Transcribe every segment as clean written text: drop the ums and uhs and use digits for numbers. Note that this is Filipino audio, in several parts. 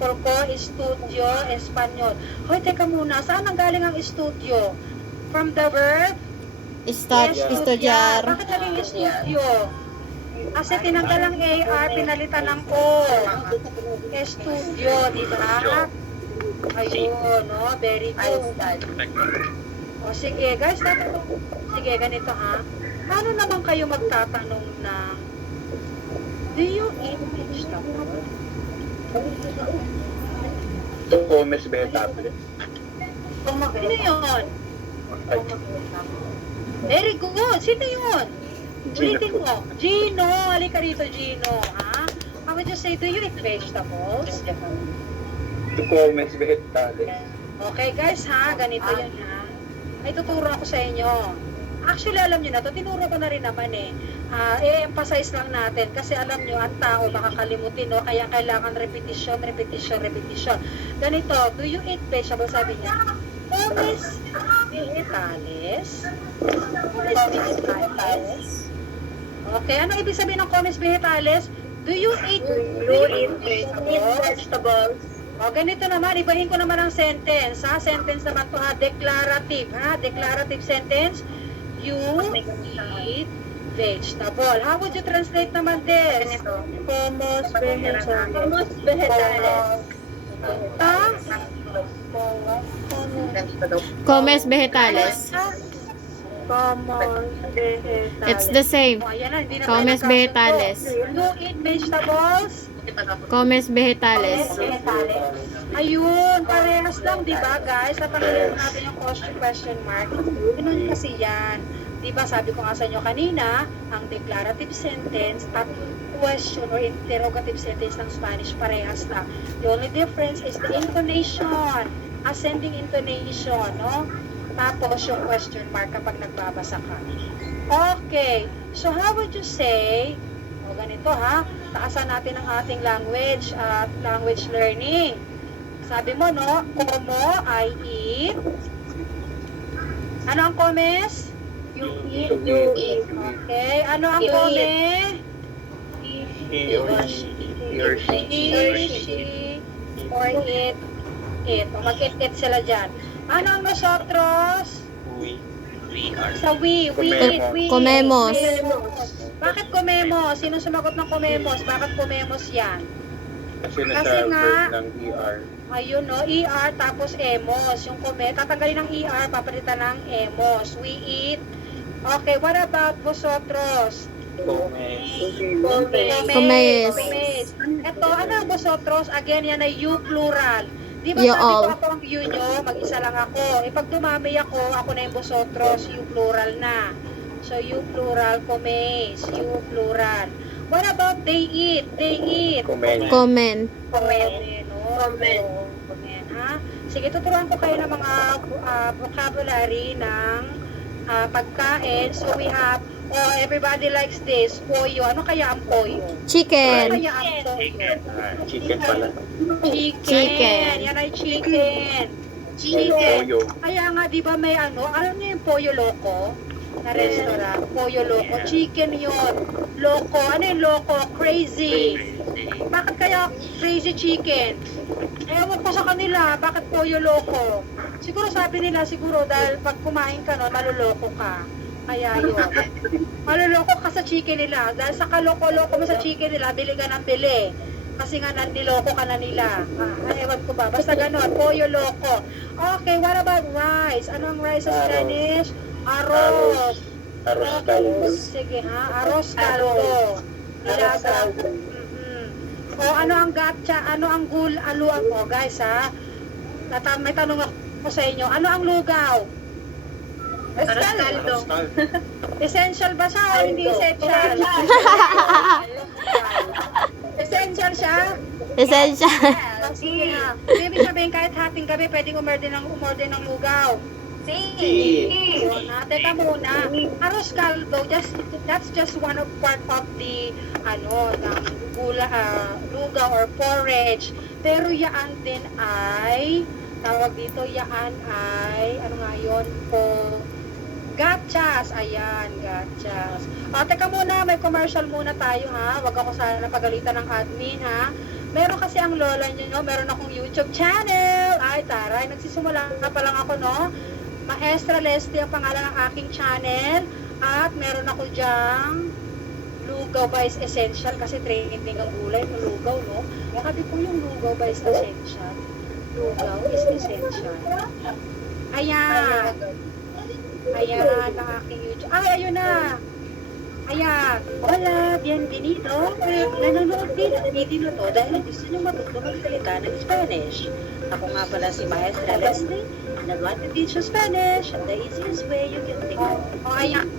example ko, estudio, Espanyol. Hoy, teka muna, saan ang galing ang estudio? From the verb? Estudiar. Bakit naging estudio? Kasi tinanggal ang AR, pinalitan ng O. Estudio, di ba? Ayun, no? Very good. O sige, guys, sige, ganito ha. Paano naman kayo magtatanong na do you eat vegetable? Comes vegetable. Sino yun? Very good. Sino yun? Ulitin mo. Gino. Halika rito, Gino. Ha? How would you say, do you eat vegetables? Comes vegetable. Okay, guys, ha? Ganito yun, ha? Ay, tuturo ako sa inyo. Actually, alam nyo na to, tinuro ko na rin naman eh. I-emphasize lang natin kasi alam nyo, ang tao makakalimutin, no? Kaya kailangan repetition. Ganito, do you eat vegetables? Sabi niya, comes vegetales. Okay, ano ibig sabihin ng comes vegetales? Do you eat vegetables? O, ganito naman, ibahin ko naman ang sentence, ha? Sentence naman to, ha? Declarative, ha? Declarative sentence. You eat vegetable. How would you translate naman this? Comes vegetales. Comes vegetales. It's the same. O, ayan na, hindi na Comes tayo vegetales. nagkasundo. You eat vegetables? Comes vegetales. Ayun, parehas lang, di ba guys? Tatanggalin natin yung question mark. Ganun kasi yan. Di ba, sabi ko nga sa inyo kanina, ang declarative sentence at question or interrogative sentence ng Spanish parehas lang. The only difference is the intonation, ascending intonation, no? Tapos yung question mark kapag nagbabasa ka. Okay, so how would you say, o ganito ha, taasan natin ang ating language at language learning. Sabi mo, no? Como, I eat. Ano ang comes? You eat. Okay. Ano ang come? He or she. She, or it. O mag-it sila dyan. Ano ang nosotros? We. Sa we. Comemos. Bakit comemos? Sino sumagot ng comemos? Bakit comemos yan? Kasi Kasi nasa nga, verb ng ER. Ayun, no? ER tapos emos. Yung come, tatanggalin ng ER, papalitan ng emos. We eat. Okay, what about vosotros? Comes. Ito, ano ang vosotros? Again, yan ay you plural. Di ba You sabi all. ko ako ang you nyo, mag-isa lang ako. Pag dumami ako na yung vosotros, you plural na. So, you plural, comes. You plural. What about they eat? They eat. Comment. Comen. Comment, ha? Sige, tuturuan ko kayo ng mga vocabulary ng pagkain. So, we have, everybody likes this, pollo. Ano kaya ang pollo? Ano Chicken. kaya ang pollo? Chicken pala. Chicken. Yan ay chicken. Pollo. Kaya nga, di ba may alam niyo yung pollo loco? Na restaurant, pollo loco. Chicken yun. Loco. Ano yung loco? Crazy. Bakit kaya crazy chicken? Ewan ko sa kanila, bakit pollo loco? Siguro sabi nila, siguro dahil pag kumain ka nun, maluloko ka. Kaya yun. Maluloko ka sa chicken nila. Dahil sa kaloko-loko mo sa chicken nila, bili ka ng bili. Kasi nga niloko ka na nila. Ewan ko ba. Basta ganon, pollo loco. Okay, what about rice? Ano ang rice sa Spanish? Arroz. Arroz caldo. Sige ha, arroz caldo. Nilaga. O ano ang gatcha? Ano ang aluan mo, guys ha? May tanong ako sa inyo. Ano ang lugaw? Arroz caldo. Essential ba siya o hindi essential? Essential siya? Essential. Sige ha. Ibig sabihin kahit hating gabi pwedeng umorder ng lugaw. Yun, teka muna. Arroz caldo, that's just one of part of the ng lugaw or porridge. Pero yaan din ay tawag dito, yaan ay ano nga yun po, gachas. Ayan, gachas. Teka muna, may commercial muna tayo ha. Wag ako sana pagalitan ng admin ha. Meron kasi ang lola nyo, meron akong YouTube channel. Ay, taray, nagsisimula na pa lang ako, no? Maestra Leslie ang pangalan ng aking channel. At meron ako dyang lugaw ba is essential kasi training ang gulay ng lugaw, no? Sabi ko yung lugaw ba is essential. Lugaw is essential. Ayan. Ayan ang aking YouTube. Ay, ayun na. Ayan. Hola, bienvenido. Nanonood din ang video to dahil gusto nyo matuto magsalita ng Spanish. Ako nga pala si Maestra Leslie and I want to teach you Spanish and the easiest way you can think of. O, ayan.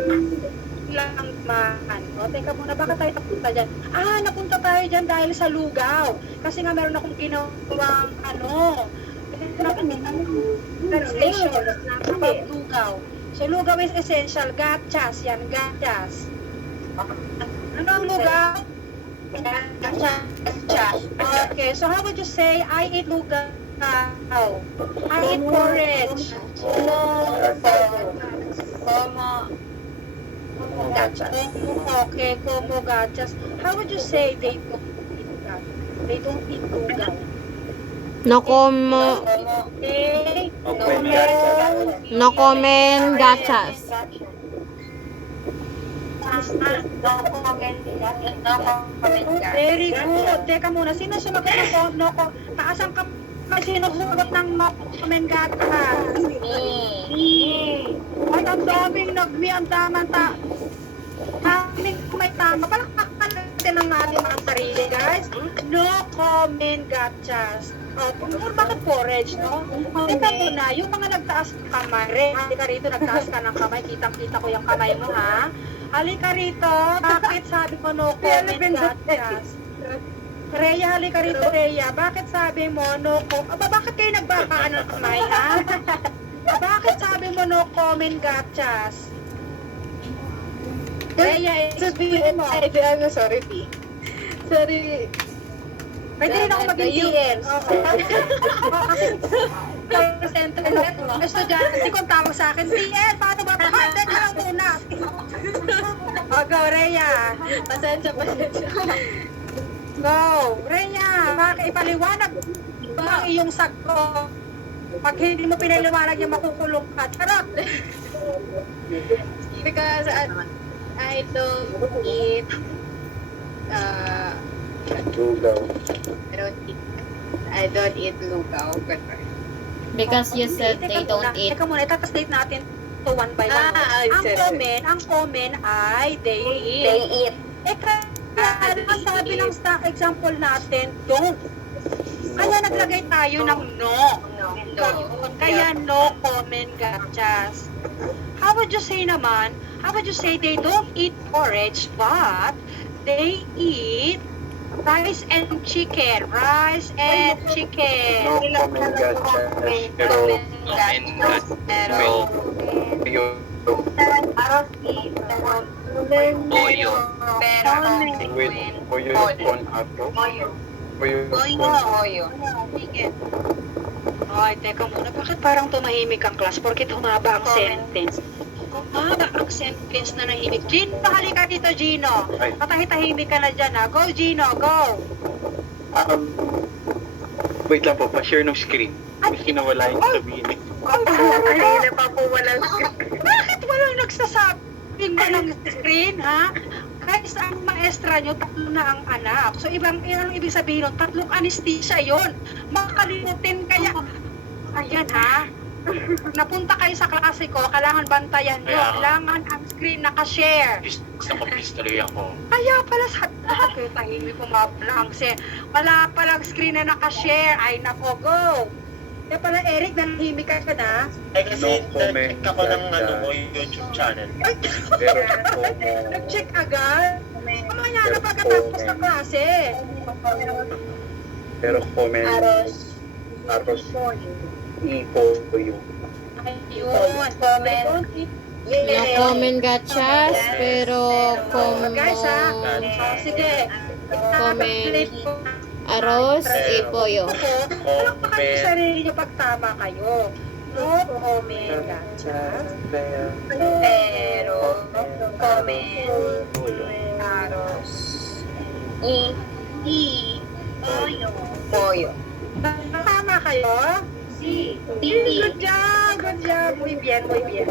Lang man. O, teka muna, baka tayo napunta dyan? Ah, napunta tayo dyan dahil sa lugaw. Kasi nga meron akong ginawang, translation ng lugaw. So, lugaw is essential. Gachas, yan, gachas. Ano ang lugaw? Gachas. Okay, so how would you say, I eat lugaw? I eat porridge. Gachas. Okay, como gachas. How would you say they don't eat that? They don't eat lugaw. No como, Okay. no comen gachas. Very good. Teka muna, sino sumagot ng no ko? Taas ang kamay, sino sumagot ng no comment gachas? Ay, ang daming nagmi, ang damang daming may tama. Palakpakan natin ang ating mga sarili, guys. No comment gachas. Bakit porridge, no? Teka muna, yung mga nagtaas ng kamay, halika rito, nagtaas ka ng kamay, kitang-kita ko yung kamay mo, ha? Halika rito, bakit sabi mo no comment gachas? Rhea, halika rito, Rhea, bakit sabi mo no comment? Bakit kayo nagbakaan ng kamay, ha? Bakit sabi mo no comment gachas? Rhea, sabihin mo. Sorry, P. Sorry. Pwede rin ako mag-DL. Center mo. Estudyante kung tawag sa akin, DL, paano ba? Ay, teka lang muna. O, go, Rhea. Pasensya. Go, Rhea. Ipaliwanag ba ang iyong sagot? Pag hindi mo pinaliwanag yung makukulong ka. Charot! Because I don't eat Lugaw. I don't eat lugaw. Because you said they don't eat. Teka muna, itatranslate natin to one by one. Ang comment ay they eat. Kaya ang sabi ng example natin, don't. Kaya naglagay tayo ng no. Kaya no comment gachas. How would you say naman? How would you say they don't eat porridge but they eat rice and chicken? Rice and chicken. No comment gachas. Pero yung Pollo. Pero with pollo con arroz. pollo. Chicken. Ay, teka muna. Bakit parang tumahimik ang class? Porkit humaba ang sentence. Humaba ang sentence na nahimik. Gino, halika dito, Gino. Ay. Patahitahimik ka na dyan, ha? Go, Gino, go. Wait lang po, pa-share ng screen. Kasi nawala yung sabihin eh. Kanina pa po walang Bakit walang nagsasabing walang screen, ha? Guys, ang maestra nyo, tatlo na ang anak. So, anong ibig sabihin nun? Tatlong anesthesia yon. Makakalimutin kaya. Ayan, ha? Napunta kayo sa klase ko, kailangan bantayan nyo. Kailangan ang screen nakashare. Nakapistory ako. Kaya pala sa okay, tahimik ko wala palang screen na nakashare. Ay, nako, go! Kaya pala, Eric, nanahimik ka na. Ay kasi No comment nag-check ako ng gachas. ko YouTube channel. Pero como Nag-check agad. Mamaya na pagkatapos ng klase. pero comment arroz y pollo. Ayun. Comment. No comen gachas, pero Guys, ha? como Sige. Comment. arroz y pollo. Palakpakan niyo sa sarili niyo pag tama kayo. No comment gachas. pero comment Pollo. arroz y Poyo. Tama kayo? Good job, good job. Muy bien, muy bien.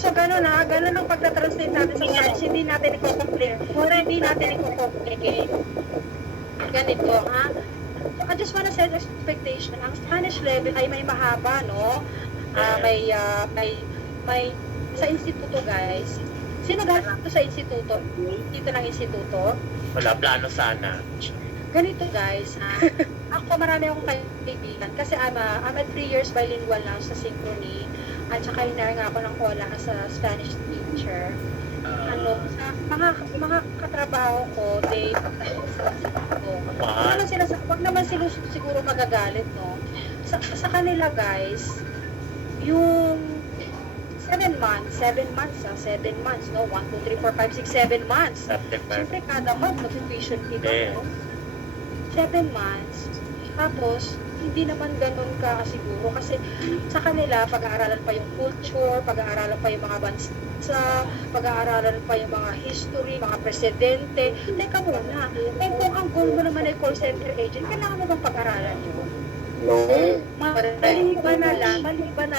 So ganun ganun ang pagta-translate natin sa Spanish. Hindi natin i-complicate. Ganito, ha? So, I just wanna set expectation. Ang Spanish level ay may mahaba, no? May sa instituto, guys. Sino dito sa instituto? Dito ng instituto? Wala, plano sana. Ganito, guys, ha? Ako, marami akong kaibigan. Kasi I'm a 3 years bilingual now sa Synchrony. At saka hinarang ako ng OLA as a Spanish teacher. Mga katrabaho ko, they wag naman sila siguro magagalit, no? Sa kanila, guys, yung 7 months, no? 1, 2, 3, 4, 5, 6, 7 months. Siyempre, kada month, mag-tuition fee ka, no? 7 months. Tapos, hindi naman ganun ka siguro kasi sa kanila, pag-aaralan pa yung culture, pag-aaralan pa yung mga bansa, pag-aaralan pa yung mga history, mga presidente. Teka muna, kung ang goal mo naman ay call center agent, kailangan mo bang pag-aralan yun? No. Maliban na lang.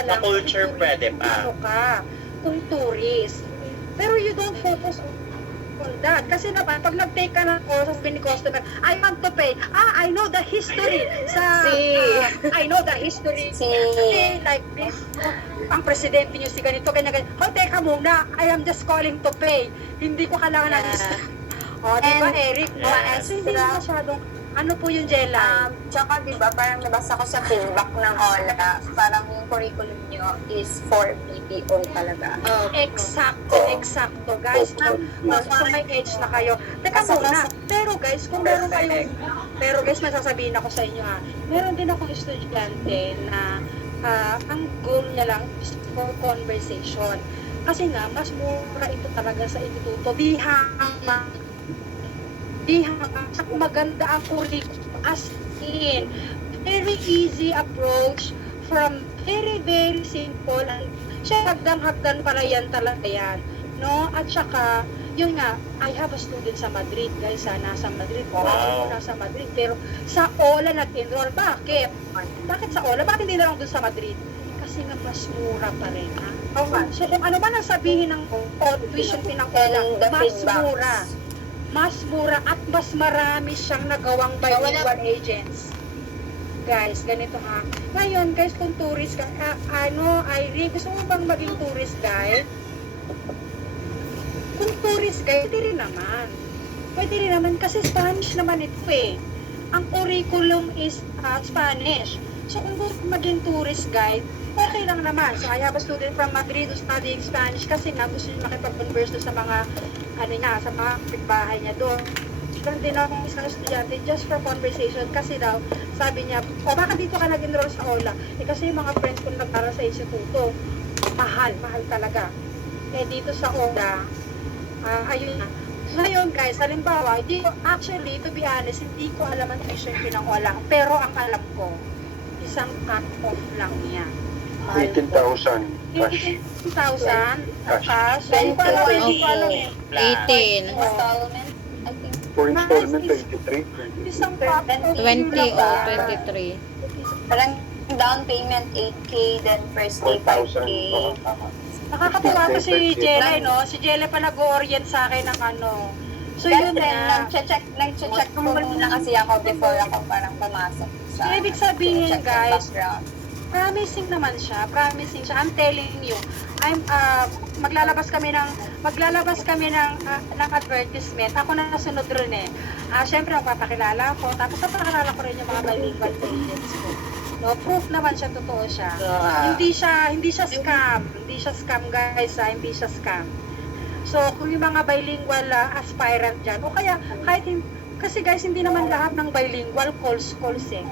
Sa culture pwede pa. Ano ka, kung tourist. Pero you don't focus on that. Kasi naman, pag nag-take ka ng course, sabi ni customer, I want to pay. I know the history. I know the history. Kasi like this, ang presidente nyo si ganito, ganyan. Teka muna, I am just calling to pay. Hindi ko kailangan ng history. Diba, Eric? So, hindi masyadong, ano po yung Jella? Tsaka diba, parang nabasa ko sa feedback ng OLA, parang yung curriculum nyo is for PPO talaga. Eksakto, guys. Kung may age na kayo. Teka muna, pero guys, may sasabihin ako sa inyo, ha. Meron din akong estudyante na ang goal niya lang is for conversation. Kasi nga, mas mura ito talaga sa instituto. Maganda ang curriculum, as in very easy approach from very very simple and siya hagdan pala yan talaga yan, no? At saka yun nga, I have a student sa Madrid, guys, nasa Madrid. Nasa Madrid, pero sa OLA nag-enroll. Bakit sa OLA? Bakit hindi na lang dun sa Madrid? Kasi nga mas mura pa rin, ha? So kung ano ba nang sabihin ng tuition fee ng OLA, mas mura at mas marami siyang nagawang bilingual agents. Guys, ganito, ha. Ngayon, guys, kung tourist ka, Irene, gusto mo bang maging tourist guide? Kung tourist guide, pwede rin naman kasi Spanish naman ito, eh. Ang curriculum is Spanish. So kung gusto maging tourist guide, okay lang naman. So I have a student from Madrid who's studying Spanish kasi nga gusto niya makipag-converse doon sa mga sa mga kapitbahay niya doon. Meron din akong isang estudyante just for conversation kasi daw, sabi niya, baka dito ka nag-enroll sa OLA? Kasi yung mga friends ko nag-aral sa instituto, mahal talaga. Dito sa OLA, ayun na. Ngayon guys, halimbawa, actually, to be honest, hindi ko alam ang tuition fee ng OLA, pero ang alam ko, isang cut-off lang niya. 18,000 cash. 18,000 cash. 18. Installment, I think. For installment, 23. Isang cut-off 20 o 23. Parang down payment 8K, then first day 5K. 4,000. Nakakatuwa ko si Jelle, no? Si Jelle pa nag-orient sa akin ng ano. So yun na. Nag-check po muna kasi ako before ako parang pumasok sa... So, ibig sabihin, check guys, the background. promising naman siya. I'm telling you. Maglalabas kami ng advertisement. Ako na nasunod rin, eh. Syempre, magpapakilala ko. Tapos papakilala ko rin yung mga bilingual agents ko. No, proof naman siya, totoo siya. Hindi siya scam. Hindi siya scam, guys. Hindi siya scam. So, kung yung mga bilingual aspirant dyan, o kaya, kasi guys, hindi naman lahat ng bilingual calls, eh.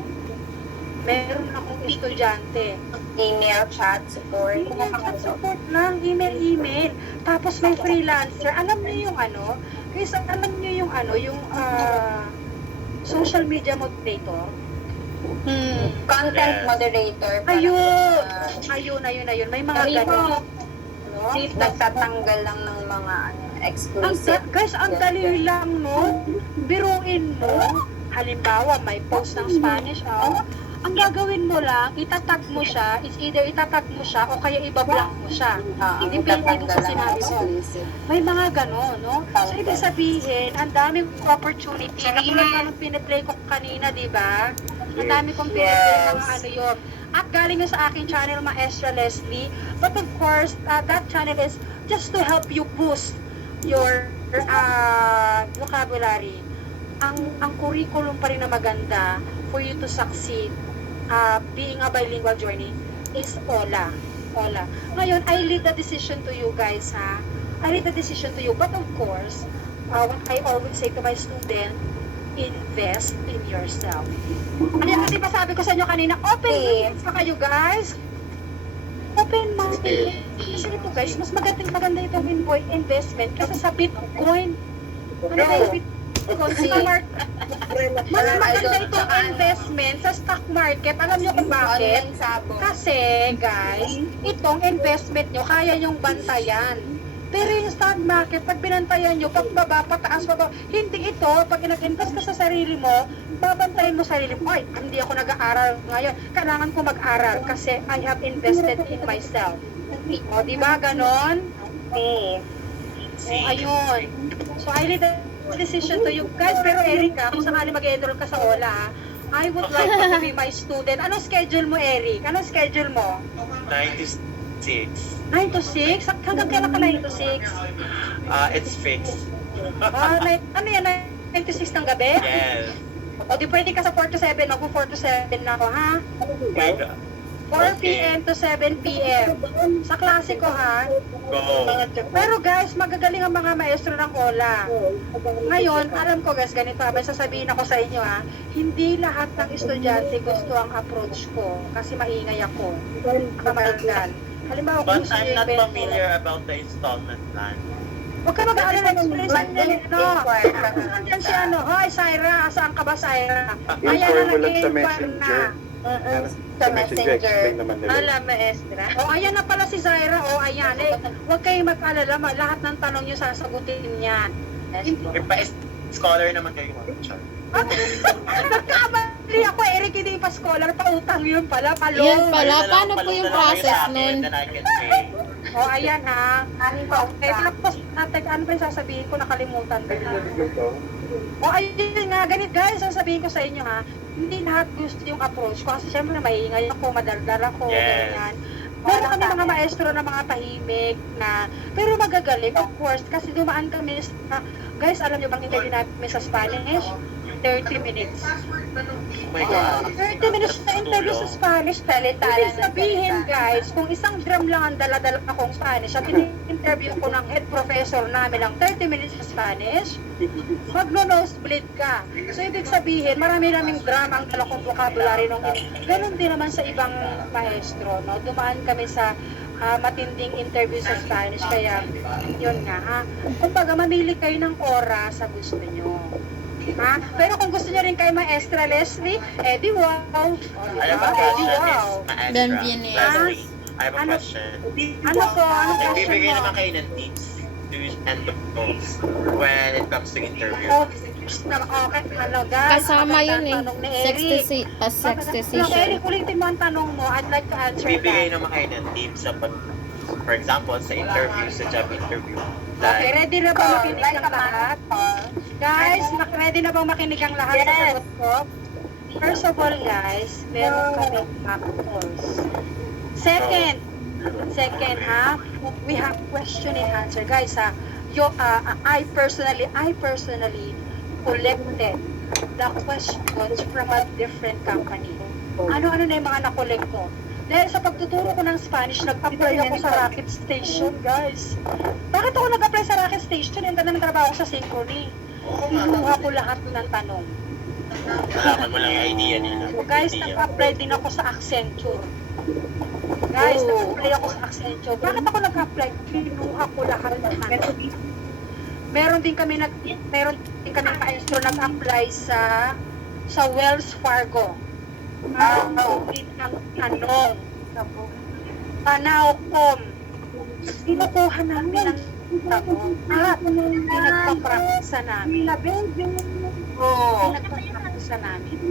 Meron akong estudyante. Email, chat, support. Chat support lang, email. Tapos may freelancer. Alam niyo yung guys, yung social media moderator. Content moderator. Ayun. May mga ganun. Nagtatanggal lang ng mga exclusive. Guys, ang dali lang, no? Biruin mo. halimbawa, may post ng Spanish, ang gagawin mo lang, itatag mo siya, it's either itatag mo siya o kaya ibablock mo siya. Depende doon sa sinabi mo. May mga gano'n, no? So, ibig sabihin, ang daming opportunity. Katulad ng piniplay ko kanina, di ba? Ang dami kong piniplay mga ano yun. At galing yun sa aking channel, Maestra Leslie. But of course, that channel is just to help you boost your vocabulary. Ang curriculum pa rin na maganda for you to succeed being a bilingual journey is OLA. Ngayon, I leave the decision to you guys, ha? I leave the decision to you. But of course, what I always say to my student, invest in yourself. Ano kasi pa sabi ko sa inyo kanina, open minds pa kayo, guys. Open mind. Kasi ito, guys, mas maganda itong investment kasi sa Bitcoin. Ano ba yung Bitcoin? Mas maganda itong investment sa stock market. Alam nyo kung bakit? Kasi, guys, itong investment nyo, kaya nyong bantayan. Pero yung stock market, pag binantayan nyo, pag baba, pataas, baba, hindi ito, pag nag-invest ka sa sarili mo, babantayan mo sarili mo, ay, hindi ako nag-aaral ngayon. Kailangan ko mag-aral kasi I have invested in myself. O, di ba ganon? O, ayun. So, I leave the decision to you guys. Pero Erica, kung sakali mag-enroll ka sa OLA, I would like you to be my student. Anong schedule mo, Eric? Anong schedule mo? 9 to 6. 9 to 6? Hanggang kailan ka 9 to 6? It's fixed. Ano yan? 9 to 6 ng gabi? Yes. O di pwede ka sa 4 to 7. Ako 4 to 7 na ako, ha? 4 p.m. to 7 p.m. Sa klase ko, ha? Go. Pero guys, magagaling ang mga maestro ng OLA. Ngayon, alam ko guys, ganito, may sasabihin ako sa inyo, ha? Hindi lahat ng estudyante gusto ang approach ko kasi maingay ako. Nakamagal. Halimbawa, kung But gusto I'm niyo not i-benta- familiar about the installment plan. Huwag ka mag-aalala ng expression niya, Nandiyan si ano, hoy, Syra, saan ka ba, Syra? Ayan na, Inform mo lang sa nag-inquire na. messenger. Sa messenger, explain naman nila. maestra. O, ayan na pala si Syra, o, ayan. Huwag kayong mag-alala, lahat ng tanong niyo sasagutin niya. Scholar naman kayo. Nagkamali ako, Eric, hindi pa scholar, pautang yun pala, palo. Yan pala, paano po yung process nun? Then I can pay. O, ayan ha. Okay, tapos, ano ba yung sasabihin ko, nakalimutan ko na. O, ayun nga, ganit guys, sasabihin ko sa inyo ha, hindi lahat gusto yung approach ko, kasi syempre maingay ako, madaldal ako, Yes. ganyan. Meron kami mga maestro na mga tahimik na, pero magagaling, of course, kasi dumaan kami sa, guys, alam nyo bang interview namin sa Spanish? 30 minutes. Oh my God. 30 minutes na interview sa Spanish. Ibig sabihin, guys, kung isang drum lang ang dala-dala akong Spanish at in-interview ko ng head professor namin ng 30 minutes sa Spanish, magno-nosebleed ka. So, ibig sabihin, marami naming drum ang dala kong vocabulary nung ganun din naman sa ibang maestro, no? Dumaan kami sa matinding interview sa Spanish, kaya yun nga, ha? Kumbaga, mamili kayo ng oras sa gusto nyo. Ha? Pero kung gusto niyo rin kay Maestra Leslie, di wow. O, di I have ba? a Di question, wow. Miss Maestra. Bienvenido. Leslie, I have a Ano? question. Ano po? Ano question Nagbibigay mo? naman kayo ng tips, do's and don'ts when it comes to interview. Okay, ano guys? Kasama maganda yun ang tanong ni Eric. sex No, decision. Eric, ulitin mo ang tanong mo. I'd like to answer Nagbibigay that. naman kayo ng tips sa for example, sa interview, sa job interview. Okay, ready na ba makinig ang lahat? Guys, ready na bang makinig ang lahat sa sagot ko? First of all, guys, meron kami mock calls. Second, ha, we have question and answer. Guys, ha, I personally collected the questions from a different company. Ano-ano na yung mga nakolek ko? Dahil sa pagtuturo ko ng Spanish, nag-apply ako sa Rocket Station, guys. Bakit ako nag-apply sa Rocket Station? Yung ganda ng trabaho ko sa Synchrony. Kinuha ko lahat ng tanong. Malaman mo lang yung idea nila. So guys, nag-apply din ako sa Accenture. Guys, nag-apply ako sa Accenture. Bakit ako nag-apply? Kinuha ko lahat ng tanong. Meron din kami maestro nag-apply sa Wells Fargo. Ang tanong. Panaukom. Kinukuha namin ang tanong at pinagpapraktisa namin. Pinagpapraktisa bulsa namin.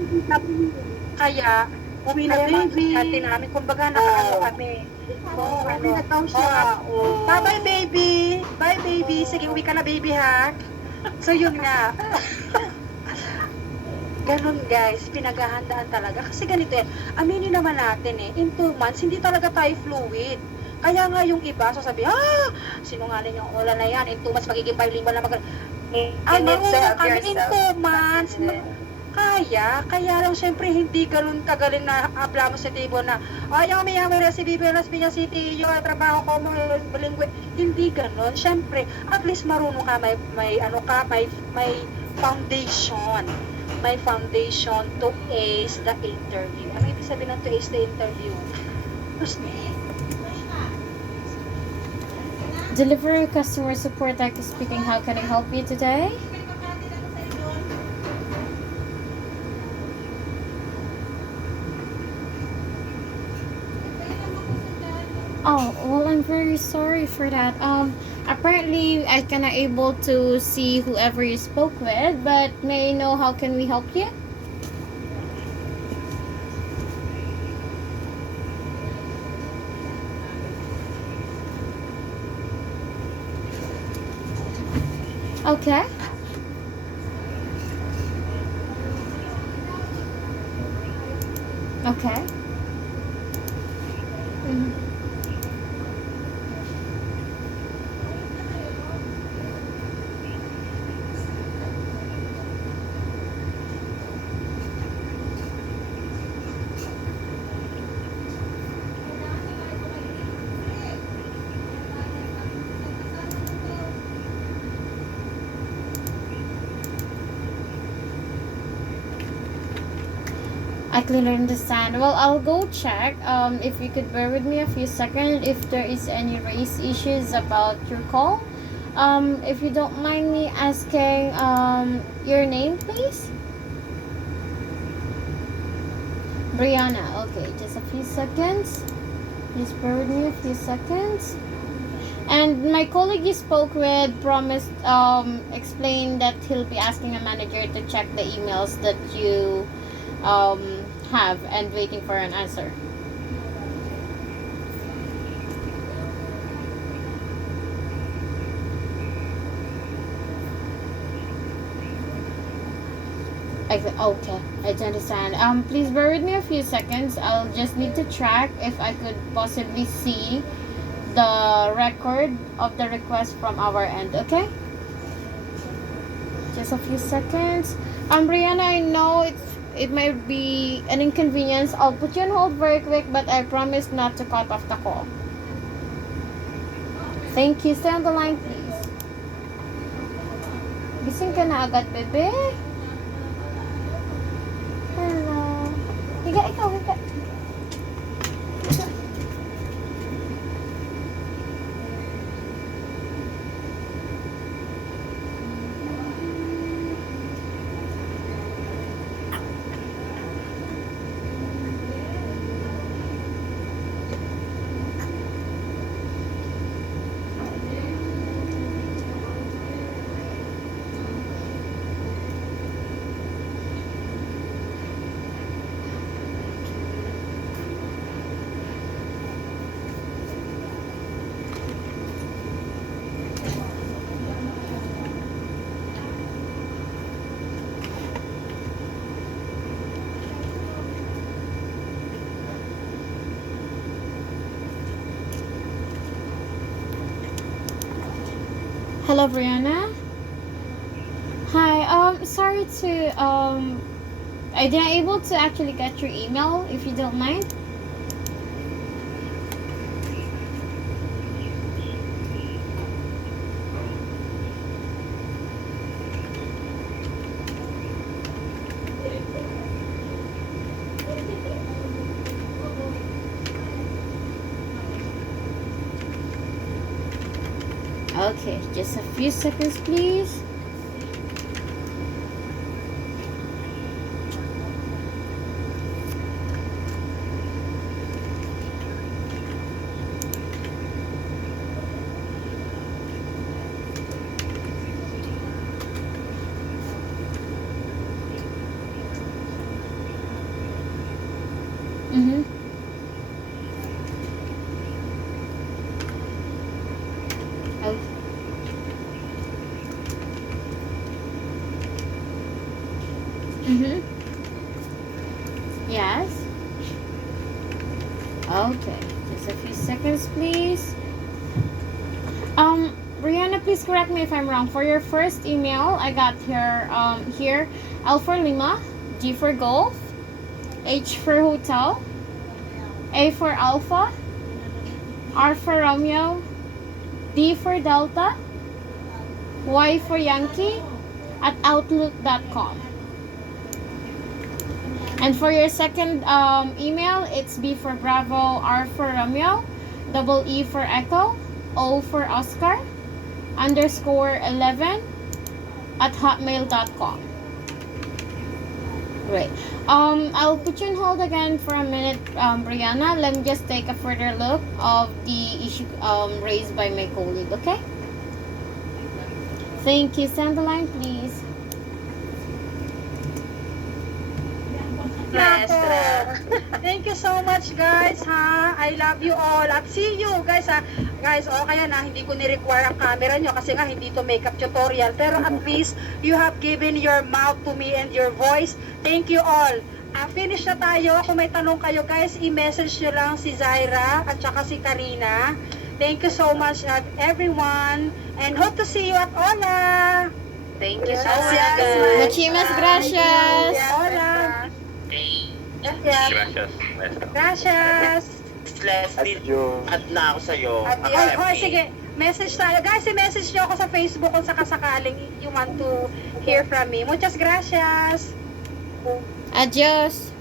Kaya, uminat na yung ate namin. Kumbaga, nakaano kami. Kung ano, bye-bye, baby! Bye, baby! Sige, uwi ka na, baby, ha? So, yun nga. Ganun, guys. Pinaghahandaan talaga. Kasi ganito yan. Aminin naman natin in 2 months, hindi talaga tayo fluid. Kaya nga yung iba, sasabi, sinungaling yung ola na yan. In 2 months, magiging bilingual na ay, marunong kami in 2 months. Kaya lang syempre hindi ganun kagaling na hablamos sa table na yummy recipe Pinas City yung trabaho ko mo bilingwe. Hindi ganun. Syempre, at least marunong ka, may foundation. May foundation to ace the interview. Ano ibig sabihin ng to ace the interview? Delivery customer support actor speaking. How can I help you today? Oh, well, I'm very sorry for that. Apparently I cannot able to see whoever you spoke with, but may I know how can we help you? Okay. Okay. Mhm. I clearly understand. Well, I'll go check. If you could bear with me a few seconds, if there is any race issues about your call. If you don't mind me asking, your name, please. Brianna. Okay, just a few seconds. Please bear with me a few seconds. And my colleague you spoke with promised, explained that he'll be asking a manager to check the emails that you have and waiting for an answer. Okay, I understand. Please bear with me a few seconds. I'll just need to track if I could possibly see the record of the request from our end. Okay, just a few seconds. Brianna, I know it might be an inconvenience. I'll put you on hold very quick, but I promise not to cut off the call. Thank you. Stay on the line, please. Gising ka na agad, bebe? Hello. Ikaw. Hello, Brianna. Hi. Sorry to I didn't able to actually get your email. If you don't mind. Okay, just a few seconds, please. Okay, just a few seconds, please. Brianna, please correct me if I'm wrong. For your first email, I got here, L for Lima, G for Golf, H for Hotel, A for Alpha, R for Romeo, D for Delta, Y for Yankee, at outlook.com. And for your second email, it's B for Bravo, R for Romeo, double E for Echo, O for Oscar, _11 at hotmail.com. Great. I'll put you on hold again for a minute, Brianna. Let me just take a further look of the issue raised by my colleague, okay? Thank you. Stand the line, please. Maestra. Thank you so much, guys, ha? I love you all. At see you, guys, ha? Guys, kaya na, hindi ko ni-require ang camera nyo kasi nga hindi to makeup tutorial. Pero at least, you have given your mouth to me and your voice. Thank you all. Finish na tayo. Kung may tanong kayo, guys, i-message nyo lang si Zaira at saka si Karina. Thank you so much, everyone. And hope to see you at Ola. Thank you so much, Gracias. guys. Muchísimas gracias. Hola. Gracias, maestra. Gracias. Leslie, add na ako sa'yo. Sige. Message tayo. Guys, i-message nyo ako sa Facebook kung sakasakaling you want to hear from me. Muchas gracias. Adios.